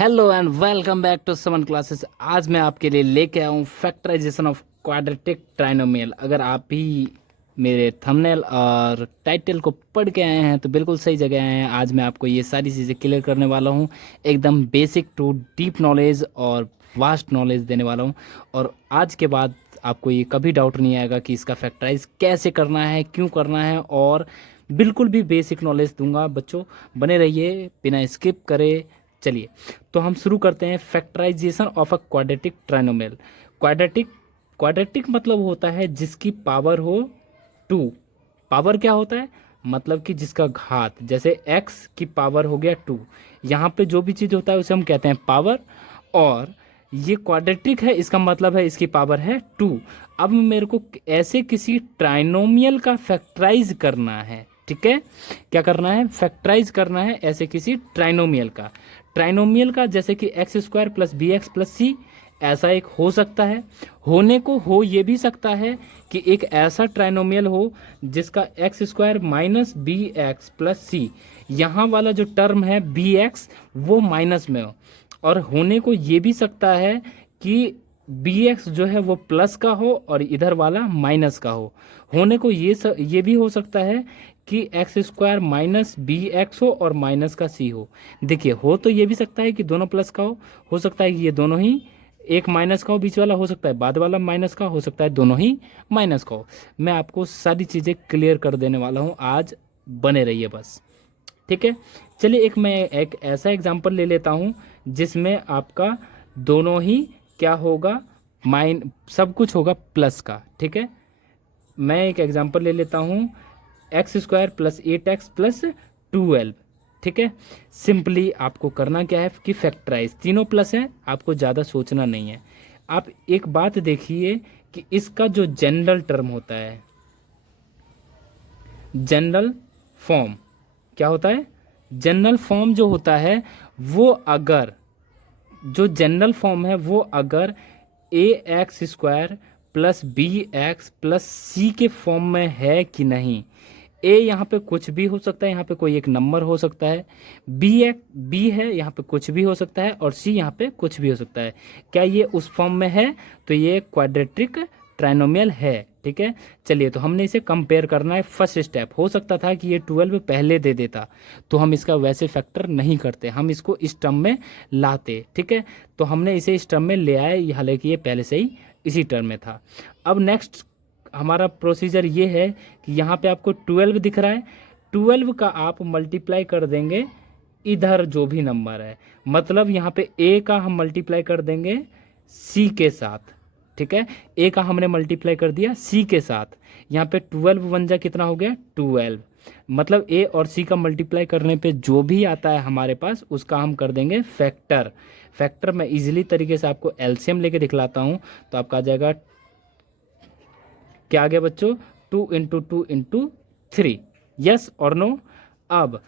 Hello and welcome back to Saman classes. आज मैं आपके लिए लेके आया हूँ फैक्टराइजेशन ऑफ क्वाड्रेटिक ट्राइनोमियल। अगर आप भी मेरे थंबनेल और टाइटल को पढ़ के आए हैं तो बिल्कुल सही जगह आए हैं। आज मैं आपको ये सारी चीज़ें क्लियर करने वाला हूँ, एकदम बेसिक टू डीप नॉलेज और वास्ट नॉलेज देने वाला हूँ। और आज के बाद आपको ये कभी डाउट नहीं आएगा कि इसका फैक्टराइज कैसे करना है, क्यों करना है, और बिल्कुल भी बेसिक नॉलेज दूंगा। बच्चों बने रहिए बिना स्किप करे। चलिए तो हम शुरू करते हैं factorization of a quadratic trinomial. Quadratic quadratic मतलब होता है जिसकी पावर हो टू। पावर क्या होता है? मतलब कि जिसका घात, जैसे x की पावर हो गया टू। यहाँ पे जो भी चीज़ होता है उसे हम कहते हैं पावर। और ये क्वाड्रेटिक है, इसका मतलब है इसकी पावर है टू। अब मेरे को ऐसे किसी ट्राइनोमियल का फैक्टराइज करना है, ठीक है। क्या करना है? फैक्टराइज करना है ऐसे किसी ट्राइनोमियल का। ट्राइनोमियल का जैसे कि x square plus b x plus c, ऐसा एक हो सकता है। होने को हो ये भी सकता है कि एक ऐसा ट्राइनोमियल हो जिसका x square minus b x plus c, यहाँ वाला जो टर्म है बी एक्स वो माइनस में हो। और होने को ये भी सकता है कि बी एक्स जो है वो प्लस का हो और इधर वाला माइनस का हो। होने को ये भी हो सकता है कि x square minus b x हो और माइनस का सी हो। देखिए, हो तो ये भी सकता है कि दोनों प्लस का हो सकता है कि ये दोनों ही, एक माइनस का हो बीच वाला, हो सकता है बाद वाला माइनस का, हो सकता है दोनों ही माइनस का हो। मैं आपको सारी चीज़ें क्लियर कर देने वाला हूँ आज, बने रहिए बस, ठीक है। चलिए मैं एक ऐसा एग्जांपल ले लेता हूँ जिसमें आपका दोनों ही क्या होगा, सब कुछ होगा प्लस का, ठीक है। मैं एक एग्जांपल ले लेता हूँ, x square plus 8x plus 12, ठीक है। सिंपली आपको करना क्या है कि फैक्टराइज, तीनों प्लस हैं, आपको ज़्यादा सोचना नहीं है। आप एक बात देखिए कि इसका जो जनरल टर्म होता है, जनरल फॉर्म क्या होता है? जनरल फॉर्म जो होता है वो अगर, जो जनरल फॉर्म है वो अगर a x square plus b x plus c के फॉर्म में है कि नहीं। ए यहाँ पे कुछ भी हो सकता है, यहाँ पे कोई एक नंबर हो सकता है। बी है, यहाँ पे कुछ भी हो सकता है। और सी यहाँ पे कुछ भी हो सकता है। क्या ये उस फॉर्म में है? तो ये क्वाड्रेटिक ट्राइनोमियल है, ठीक है। चलिए तो हमने इसे कंपेयर करना है। फर्स्ट स्टेप, हो सकता था कि ये 12 पहले दे देता, तो हम इसका वैसे फैक्टर नहीं करते, हम इसको इस टर्म में लाते, ठीक है। तो हमने इसे इस टर्म में ले आए, हालांकि ये पहले से ही इसी टर्म में था। अब नेक्स्ट हमारा प्रोसीजर ये है कि यहाँ पे आपको 12 दिख रहा है, 12 का आप मल्टीप्लाई कर देंगे इधर जो भी नंबर है। मतलब यहाँ पे ए का हम मल्टीप्लाई कर देंगे सी के साथ, ठीक है। ए का हमने मल्टीप्लाई कर दिया सी के साथ। यहाँ पे 12 वन जा कितना हो गया? 12। मतलब ए और सी का मल्टीप्लाई करने पे जो भी आता है हमारे पास उसका हम कर देंगे फैक्टर। फैक्टर मैं इजीली तरीके से आपको एलसीएम लेके दिखलाता हूँ। तो आपका आ जाएगा, क्या आ गया बच्चों? 2 × 2 × 3। यस और नो? अब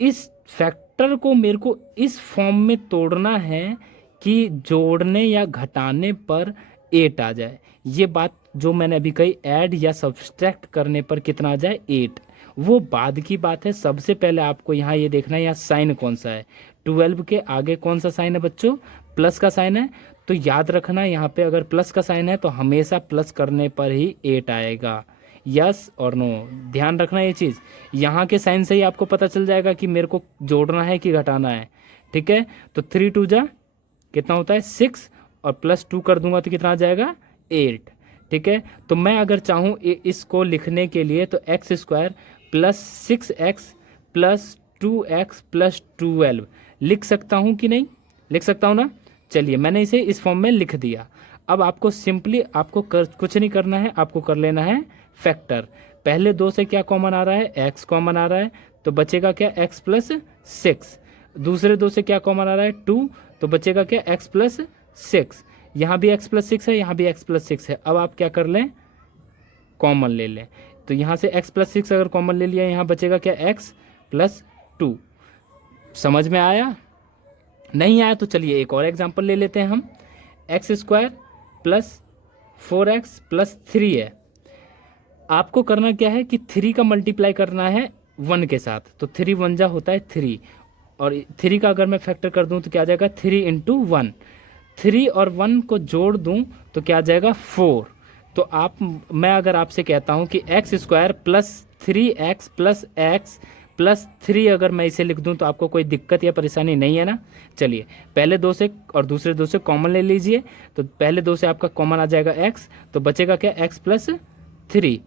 इस फैक्टर को मेरे को इस फॉर्म में तोड़ना है कि जोड़ने या घटाने पर 8 आ जाए। ये बात जो मैंने अभी कही, ऐड या सब्सट्रैक्ट करने पर कितना आ जाए? 8। वो बाद की बात है। सबसे पहले आपको यहाँ ये देखना है यहाँ साइन कौन सा है। 12 के आगे कौन सा साइन है बच्चों? प्लस का साइन है। तो याद रखना यहाँ पे अगर प्लस का साइन है तो हमेशा प्लस करने पर ही 8 आएगा। यस और नो? ध्यान रखना ये चीज़। यहाँ के साइन से ही आपको पता चल जाएगा कि मेरे को जोड़ना है कि घटाना है, ठीक है। तो 3 2 जा कितना होता है? 6, और प्लस 2 कर दूंगा तो कितना आ जाएगा? 8, ठीक है। तो मैं अगर चाहूँ इसको लिखने के लिए तो x square plus 6x plus 2x plus 12 लिख सकता हूँ कि नहीं? लिख सकता हूँ ना? चलिए मैंने इसे इस फॉर्म में लिख दिया। अब आपको सिंपली आपको कुछ नहीं करना है, आपको कर लेना है फैक्टर। पहले दो से क्या कॉमन आ रहा है? x कॉमन आ रहा है, तो बचेगा क्या? x plus 6। दूसरे दो से क्या कॉमन आ रहा है? 2, तो बचेगा क्या? x plus 6। यहाँ भी x प्लस 6 है, यहाँ भी x प्लस 6 है। अब आप क्या कर लें? कॉमन ले लें। तो यहाँ से x प्लस 6 अगर कॉमन ले लिया, यहाँ बचेगा क्या? x plus 2। समझ में आया? नहीं आया तो चलिए एक और एग्जांपल ले लेते हैं हम। X square plus 4x plus 3 है। आपको करना क्या है कि 3 का मल्टीप्लाई करना है 1 के साथ। तो 3 1 जा होता है 3, और 3 का अगर मैं फैक्टर कर दूं तो क्या आ जाएगा 3 इंटू 1, 3 और 1 को जोड़ दूं तो क्या आ जाएगा 4। तो मैं अगर आपसे कहता हूं कि x square plus 3x plus x plus 3 अगर मैं इसे लिख दूं तो आपको कोई दिक्कत या परेशानी नहीं है ना। चलिए पहले 2 से और दूसरे 2 से कॉमन ले लीजिए, तो पहले 2 से आपका कॉमन आ जाएगा x, तो बचेगा क्या x प्लस 3,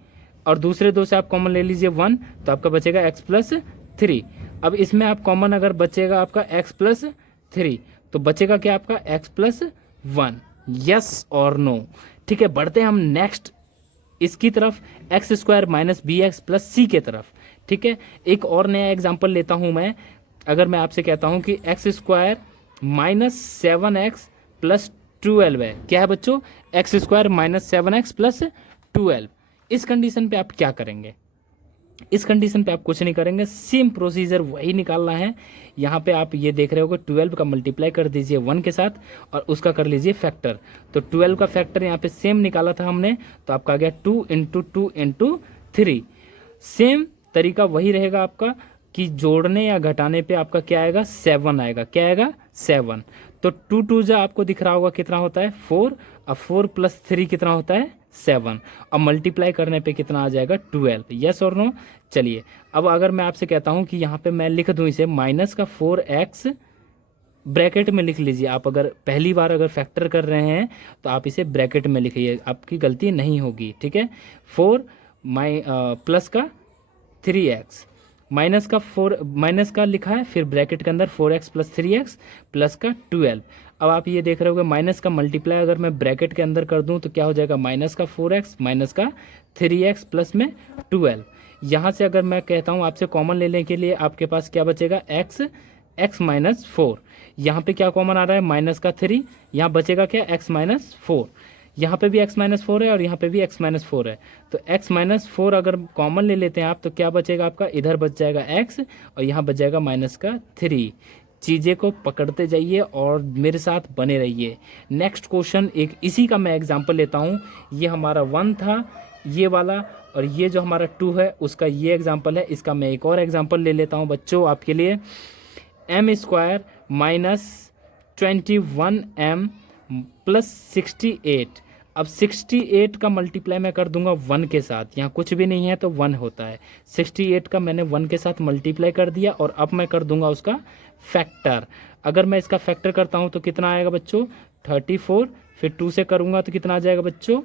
और दूसरे 2 से आप कॉमन ले लीजिए 1, तो आपका बचेगा x प्लस 3। अब इसमें आप कॉमन अगर बचेगा आपका x प्लस 3, तो बचेगा क्या आपका x प्लस 1, यस और नो। ठीक है, बढ़ते हैं हम नेक्स्ट इसकी तरफ, x square minus b x plus c के तरफ। ठीक है, एक और नया एग्जांपल लेता हूं मैं। अगर मैं आपसे कहता हूं कि x square minus 7x plus 12 है, क्या है बच्चों, x square minus 7x plus 12। इस कंडीशन पे आप क्या करेंगे, इस कंडीशन पे आप कुछ नहीं करेंगे, सेम प्रोसीजर वही निकालना है। यहाँ पे आप ये देख रहे होगे 12 का मल्टीप्लाई कर दीजिए 1 के साथ और उसका कर लीजिए फैक्टर। तो 12 का फैक्टर यहाँ पे सेम निकाला था हमने, तो आपका आ गया 2 इंटू 2 इंटू 3। सेम तरीका वही रहेगा आपका कि जोड़ने या घटाने पे आपका क्या आएगा 7 आएगा, क्या आएगा 7। तो 2 2 जा आपको दिख रहा होगा कितना होता है 4, अब 4 प्लस 3 कितना होता है 7, अब मल्टीप्लाई करने पे कितना आ जाएगा 12, यस और नो। चलिए अब अगर मैं आपसे कहता हूँ कि यहाँ पे मैं लिख दूँ इसे माइनस का 4x, ब्रैकेट में लिख लीजिए। आप अगर पहली बार अगर फैक्टर कर रहे हैं तो आप इसे ब्रैकेट में लिखिए, आपकी गलती नहीं होगी। ठीक है, 4 प्लस का 3x माइनस का लिखा है, फिर ब्रैकेट के अंदर 4x प्लस 3x प्लस का 12। अब आप ये देख रहे होगे माइनस का मल्टीप्लाई अगर मैं ब्रैकेट के अंदर कर दूं तो क्या हो जाएगा माइनस का 4x माइनस का 3x प्लस में 12। यहाँ से अगर मैं कहता हूँ आपसे कॉमन लेने के लिए, आपके पास क्या बचेगा x माइनस 4। यहाँ पे क्या कॉमन आ रहा है माइनस का 3, यहाँ बचेगा क्या x माइनस 4। यहाँ पे भी x माइनस 4 है और यहाँ पे भी x माइनस 4 है, तो x माइनस 4 अगर कॉमन ले लेते हैं आप तो क्या बचेगा आपका, इधर बच जाएगा x और यहाँ बच जाएगा माइनस का 3। चीज़ें को पकड़ते जाइए और मेरे साथ बने रहिए। नेक्स्ट क्वेश्चन एक इसी का मैं एग्जांपल लेता हूँ। ये हमारा 1 था ये वाला, और ये जो हमारा 2 है उसका ये एग्जांपल है। इसका मैं एक और एग्जांपल ले लेता हूँ बच्चों आपके लिए। M square minus 21m plus 68। अब 68 का मल्टीप्लाई मैं कर दूंगा 1 के साथ, यहाँ कुछ भी नहीं है तो 1 होता है। 68 का मैंने 1 के साथ मल्टीप्लाई कर दिया और अब मैं कर दूंगा उसका फैक्टर। अगर मैं इसका फैक्टर करता हूँ तो कितना आएगा बच्चों 34, फिर 2 से करूँगा तो कितना आ जाएगा बच्चों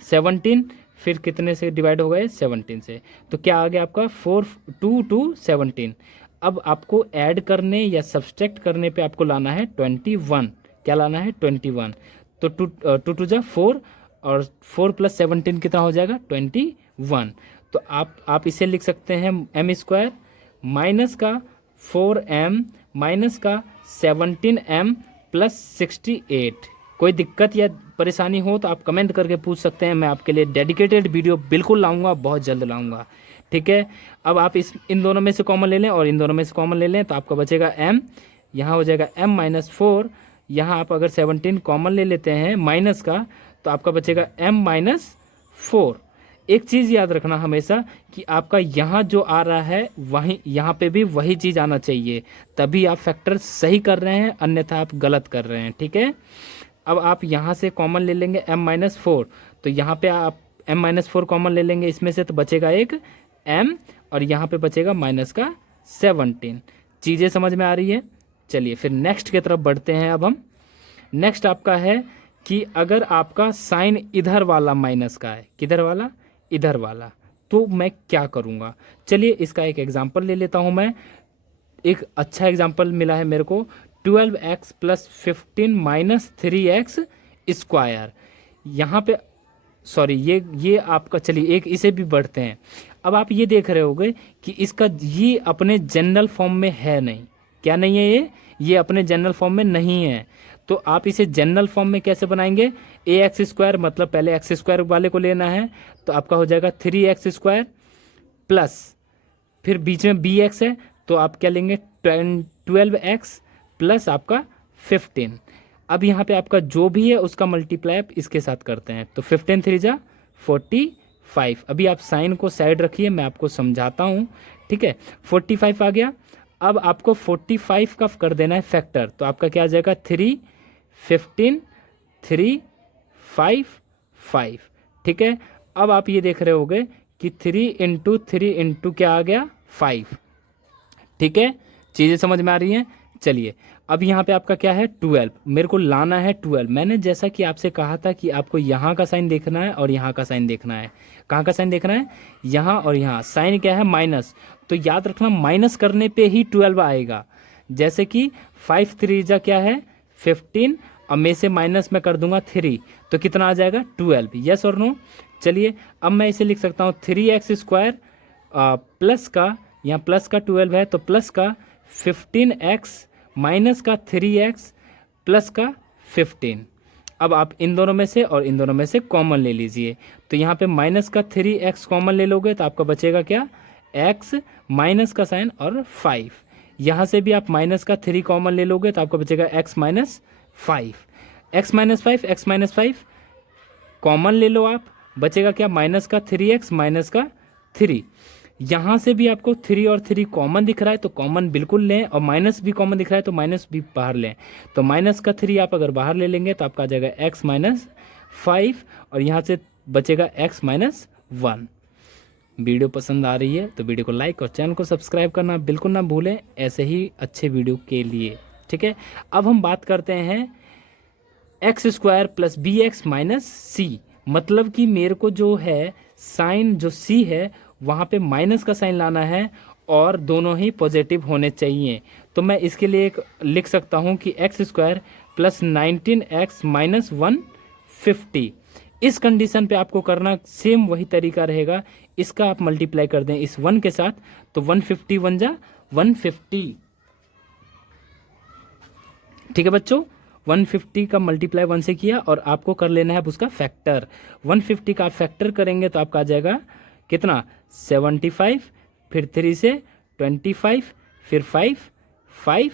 17, फिर कितने से डिवाइड हो गए 17 से, तो क्या आ गया आपका 4 2 2 17। अब आपको ऐड करने या सब्सट्रैक्ट करने पे आपको लाना है 21, क्या लाना है 21। तो 2 2 जा 4 और 4 प्लस 17 कितना हो जाएगा 21। तो आप इसे लिख सकते हैं एम स्क्वायर माइनस का 4m माइनस का 17m प्लस 68। कोई दिक्कत या परेशानी हो तो आप कमेंट करके पूछ सकते हैं, मैं आपके लिए डेडिकेटेड वीडियो बिल्कुल लाऊंगा, बहुत जल्द लाऊंगा। ठीक है, अब आप इन दोनों में से कॉमन ले लें और इन दोनों में से कॉमन ले लें तो आपका बचेगा m, यहाँ हो जाएगा m माइनस 4। यहाँ आप अगर 17 कॉमन ले लेते हैं माइनस का तो आपका बचेगा m माइनस 4। एक चीज़ याद रखना हमेशा कि आपका यहाँ जो आ रहा है वहीं यहाँ पे भी वही चीज़ आना चाहिए, तभी आप फैक्टर सही कर रहे हैं, अन्यथा आप गलत कर रहे हैं। ठीक है, अब आप यहाँ से कॉमन ले लेंगे m माइनस 4, तो यहाँ पे आप m माइनस 4 कॉमन ले लेंगे इसमें से, तो बचेगा एक m और यहाँ पे बचेगा माइनस का 17। चीज़ें समझ में आ रही है। चलिए फिर नेक्स्ट की तरफ बढ़ते हैं। अब हम नेक्स्ट आपका है कि अगर आपका साइन इधर वाला माइनस का है, किधर वाला, इधर वाला, तो मैं क्या करूँगा। चलिए इसका एक एग्जांपल ले लेता हूँ मैं। एक अच्छा एग्जांपल मिला है मेरे को, 12x plus 15 minus 3x square. यहाँ पे सॉरी ये आपका, चलिए एक इसे भी बढ़ते हैं। अब आप ये देख रहे होंगे कि इसका ये अपने जनरल फॉर्म में है नहीं, क्या नहीं है, ये अपने जनरल फॉर्म में नहीं है। तो आप इसे जनरल फॉर्म में कैसे बनाएंगे, ए एक्स स्क्वायर, मतलब पहले एक्स स्क्वायर वाले को लेना है, तो आपका हो जाएगा 3x स्क्वायर प्लस, फिर बीच में बी एक्स है तो आप क्या लेंगे 12x प्लस आपका 15। अब यहाँ पे आपका जो भी है उसका मल्टीप्लाई आप इसके साथ करते हैं, तो 15 3 जा 45। अभी आप साइन को साइड रखिए, मैं आपको समझाता हूँ। ठीक है, 45 आ गया। अब आपको 45 का कर देना है फैक्टर, तो आपका क्या आ जाएगा 3, 15, 3, 5, 5। ठीक है, अब आप ये देख रहे होगे कि 3 × 3 × क्या आ गया 5। ठीक है, चीज़ें समझ में आ रही हैं। चलिए अब यहाँ पे आपका क्या है 12, मेरे को लाना है 12। मैंने जैसा कि आपसे कहा था कि आपको यहाँ का साइन देखना है और यहाँ का साइन देखना है। कहाँ का साइन देखना है, यहाँ और यहाँ। साइन क्या है माइनस, तो याद रखना माइनस करने पे ही 12 आएगा। जैसे कि 5 3 जा क्या है 15, अब में से माइनस में कर दूंगा 3, तो कितना आ जाएगा 12। यस और नो। चलिए अब मैं इसे लिख सकता हूँ 3x² प्लस का, यहाँ प्लस का 12 है तो प्लस का 15x माइनस का 3x प्लस का 15। अब आप इन दोनों में से और इन दोनों में से कॉमन ले लीजिए, तो यहाँ पे माइनस का 3x कॉमन ले लोगे तो आपका बचेगा क्या x माइनस का साइन और 5। यहाँ से भी आप माइनस का 3 कॉमन ले लोगे तो आपका बचेगा x minus 5। x minus 5 common ले लो आप, बचेगा क्या माइनस का 3x माइनस का 3। यहाँ से भी आपको 3 और 3 कॉमन दिख रहा है तो कॉमन बिल्कुल लें, और माइनस भी कॉमन दिख रहा है तो माइनस भी बाहर लें। तो माइनस का 3 आप अगर बाहर ले लेंगे तो आपका आ जाएगा x माइनस 5, और यहाँ से बचेगा x माइनस 1। वीडियो पसंद आ रही है तो वीडियो को लाइक और चैनल को सब्सक्राइब करना बिल्कुल ना भूलें, ऐसे ही अच्छे वीडियो के लिए। ठीक है, अब हम बात करते हैं x² plus bx minus c। मतलब कि मेरे को जो है साइन जो c है वहाँ पे माइनस का साइन लाना है और दोनों ही पॉजिटिव होने चाहिए। तो मैं इसके लिए एक लिख सकता हूँ कि x² प्लस 19x माइनस 150। इस कंडीशन पे आपको करना सेम वही तरीका रहेगा, इसका आप मल्टीप्लाई कर दें इस 1 के साथ तो 150 1 जा 150। ठीक है बच्चों, 150 का मल्टीप्लाई 1 से किया और आपको कर लेना है अब उसका फैक्टर। 150 का आप फैक्टर करेंगे तो आपका आ जाएगा कितना 75, फिर 3 से 25, फिर 5, 5,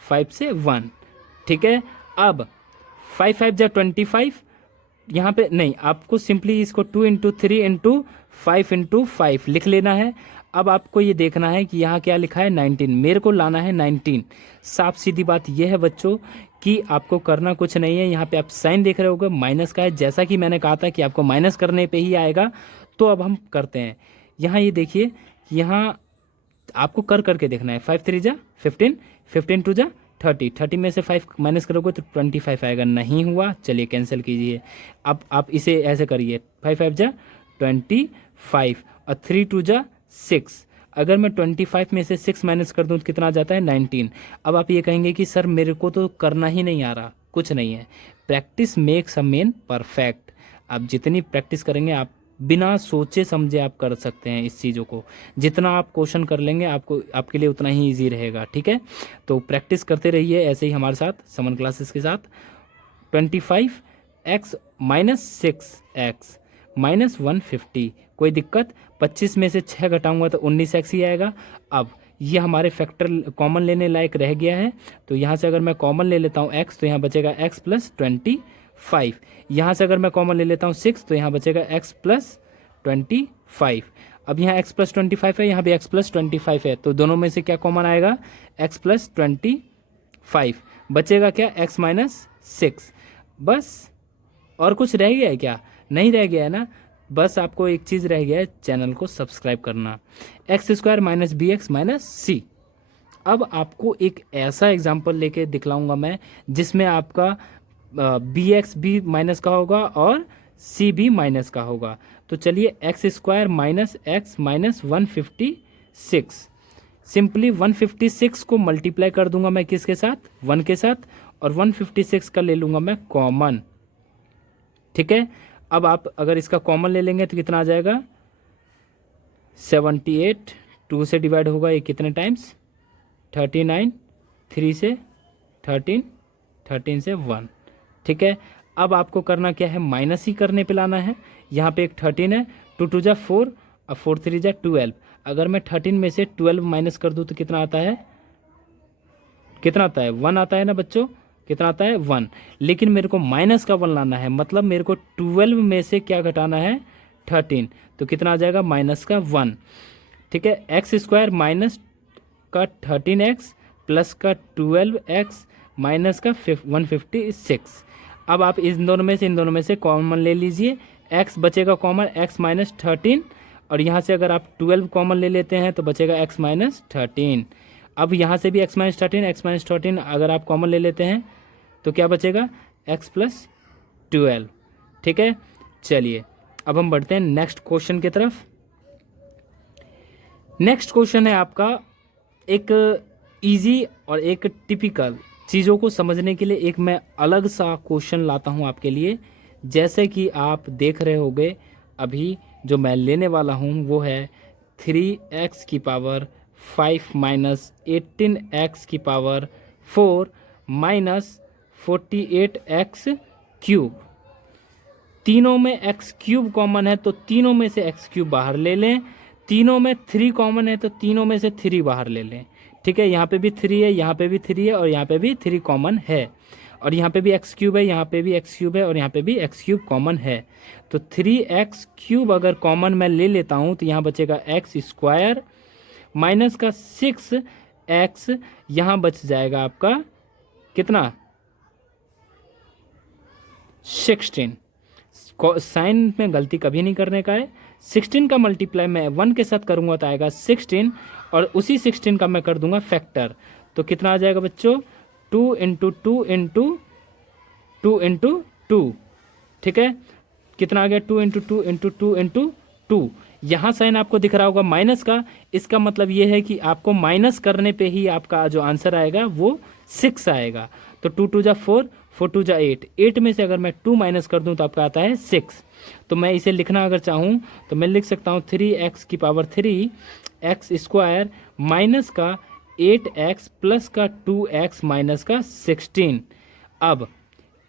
5 से 1। ठीक है, अब 5 5 जा 25, यहाँ पे नहीं, आपको सिंपली इसको 2 × 3 × 5 × 5 लिख लेना है। अब आपको ये देखना है कि यहाँ क्या लिखा है 19, मेरे को लाना है 19। साफ सीधी बात यह है बच्चों कि आपको करना कुछ नहीं है। यहाँ पे आप साइन देख रहे होगे माइनस का है, जैसा कि मैंने कहा था कि आपको माइनस करने पे ही आएगा। तो अब हम करते हैं, यहाँ ये देखिए, यहाँ आपको कर करके देखना है। 5 3 जा 15, 15 2 जा 30, 30 में से 5 माइनस करोगे तो 25 आएगा। नहीं हुआ, चलिए कैंसिल कीजिए। अब आप इसे ऐसे करिए, 5 5 जा 25 और 3 2 जा 6। अगर मैं 25 में से 6 माइनस कर दूं तो कितना आ जाता है 19। अब आप ये कहेंगे कि सर मेरे को तो करना ही नहीं आ रहा। कुछ नहीं है, practice makes a man perfect. आप जितनी प्रैक्टिस करेंगे आप बिना सोचे समझे आप कर सकते हैं इस चीज़ों को। जितना आप क्वेश्चन कर लेंगे आपको आपके लिए उतना ही इजी रहेगा। ठीक है, तो प्रैक्टिस करते रहिए ऐसे ही हमारे साथ समन क्लासेस के साथ। 25x माइनस 6x माइनस 150, कोई दिक्कत। 25 में से 6 घटाऊंगा तो 19x ही आएगा। अब ये हमारे फैक्टर कॉमन लेने लायक रह गया है, तो यहाँ से अगर मैं कॉमन ले लेता हूँ x तो यहाँ बचेगा x प्लस 25। यहाँ से अगर मैं कॉमन ले लेता हूँ 6 तो यहाँ बचेगा x प्लस 25। अब यहाँ x प्लस 25 है, यहाँ भी x प्लस 25 है, तो दोनों में से क्या कॉमन आएगा x प्लस 25। बचेगा क्या x माइनस 6। बस, और कुछ रह गया है क्या? नहीं रह गया है ना। बस आपको एक चीज़ रह गया है, चैनल को सब्सक्राइब करना। x² minus bx minus c। अब आपको एक ऐसा एग्जाम्पल लेके दिखलाऊंगा मैं जिसमें आपका bx भी माइनस का होगा और c भी माइनस का होगा। तो चलिए x² minus x minus 156। Simply 156 को मल्टीप्लाई कर दूंगा मैं किसके साथ, 1 के साथ, और 156 का ले लूँगा मैं कॉमन। ठीक है, अब आप अगर इसका कॉमन ले लेंगे तो कितना आ जाएगा 78। 2 से डिवाइड होगा ये कितने टाइम्स 39, 3 से 13, 13 से 1। ठीक है, अब आपको करना क्या है, माइनस ही करने पे लाना है। यहाँ पे एक 13 है, 2 2 जा 4 और 4 3 जा 12। अगर मैं 13 में से 12 माइनस कर दूँ तो कितना आता है, कितना आता है 1 आता है ना बच्चों, कितना आता है 1। लेकिन मेरे को माइनस का 1 लाना है, मतलब मेरे को 12 में से क्या घटाना है 13, तो कितना आ जाएगा माइनस का 1। ठीक है, x² माइनस का 13x प्लस का 12x माइनस का 156। अब आप इन दोनों में से कॉमन ले लीजिए, x बचेगा कॉमन x माइनस 13, और यहाँ से अगर आप 12 कॉमन ले लेते हैं तो बचेगा x माइनस 13। अब यहाँ से भी x माइनस 13 अगर आप कॉमन ले लेते हैं तो क्या बचेगा x प्लस 12। ठीक है, चलिए अब हम बढ़ते हैं नेक्स्ट क्वेश्चन की तरफ। नेक्स्ट क्वेश्चन है आपका एक इजी और एक टिपिकल चीज़ों को समझने के लिए एक मैं अलग सा क्वेश्चन लाता हूं आपके लिए। जैसे कि आप देख रहे होंगे अभी जो मैं लेने वाला हूं वो है 3x की पावर 5 माइनस 18x की पावर 4 माइनस 48x क्यूब। तीनों में x क्यूब कॉमन है तो तीनों में से x क्यूब बाहर ले लें, तीनों में 3 कॉमन है तो तीनों में से 3 बाहर ले लें। ठीक है, यहाँ पे भी 3 है, यहाँ पे भी 3 है, और यहाँ पे भी 3 कॉमन है, और यहाँ पे भी x क्यूब है, यहाँ पे भी x क्यूब है, और यहाँ पे भी x क्यूब कॉमन है। तो 3x क्यूब अगर कॉमन मैं ले लेता हूँ तो यहाँ बचेगा x स्क्वायर माइनस का 6x, यहाँ बच जाएगा आपका कितना 16। साइन में गलती कभी नहीं करने का है। 16 का मल्टीप्लाई मैं 1 के साथ करूंगा तो आएगा 16, और उसी 16 का मैं कर दूंगा फैक्टर, तो कितना आ जाएगा बच्चों 2 इंटू 2 इंटू 2 इंटू 2। ठीक है, कितना आ गया 2 इंटू 2 इंटू 2 इंटू 2। यहाँ साइन आपको दिख रहा होगा माइनस का, इसका मतलब ये है कि आपको माइनस करने पे ही आपका जो आंसर आएगा वो 6 आएगा। तो 2 2 जा 4, 4 2 जा 8, 8 में से अगर मैं 2 माइनस कर दूं तो आपका आता है 6। तो मैं इसे लिखना अगर चाहूँ तो मैं लिख सकता हूँ 3x की पावर 3 x स्क्वायर माइनस का 8x प्लस का 2x माइनस का 16। अब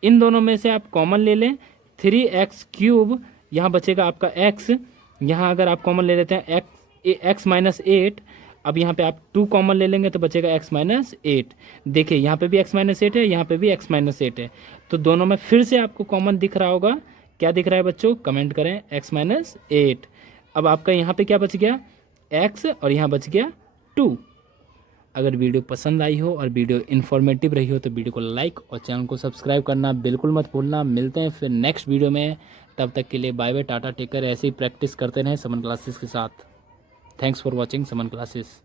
इन दोनों में से आप कॉमन ले लें, 3x क्यूब यहाँ बचेगा आपका x, यहाँ अगर आप कॉमन ले लेते हैं x माइनस 8, अब यहाँ पे आप 2 कॉमन ले लेंगे तो बचेगा x माइनस 8। देखिए यहाँ पे भी x माइनस 8 है, यहाँ पे भी x माइनस 8 है, तो दोनों में फिर से आपको कॉमन दिख रहा होगा। क्या दिख रहा है बच्चों, कमेंट करें, x माइनस 8। अब आपका यहाँ पे क्या बच गया x, और यहाँ बच गया 2। अगर वीडियो पसंद आई हो और वीडियो इन्फॉर्मेटिव रही हो तो वीडियो को लाइक और चैनल को सब्सक्राइब करना बिल्कुल मत भूलना। मिलते हैं फिर नेक्स्ट वीडियो में, तब तक के लिए bye bye, tata, take care. ऐसे ही प्रैक्टिस करते रहें समन क्लासेस के साथ। Thanks for watching Saman classes.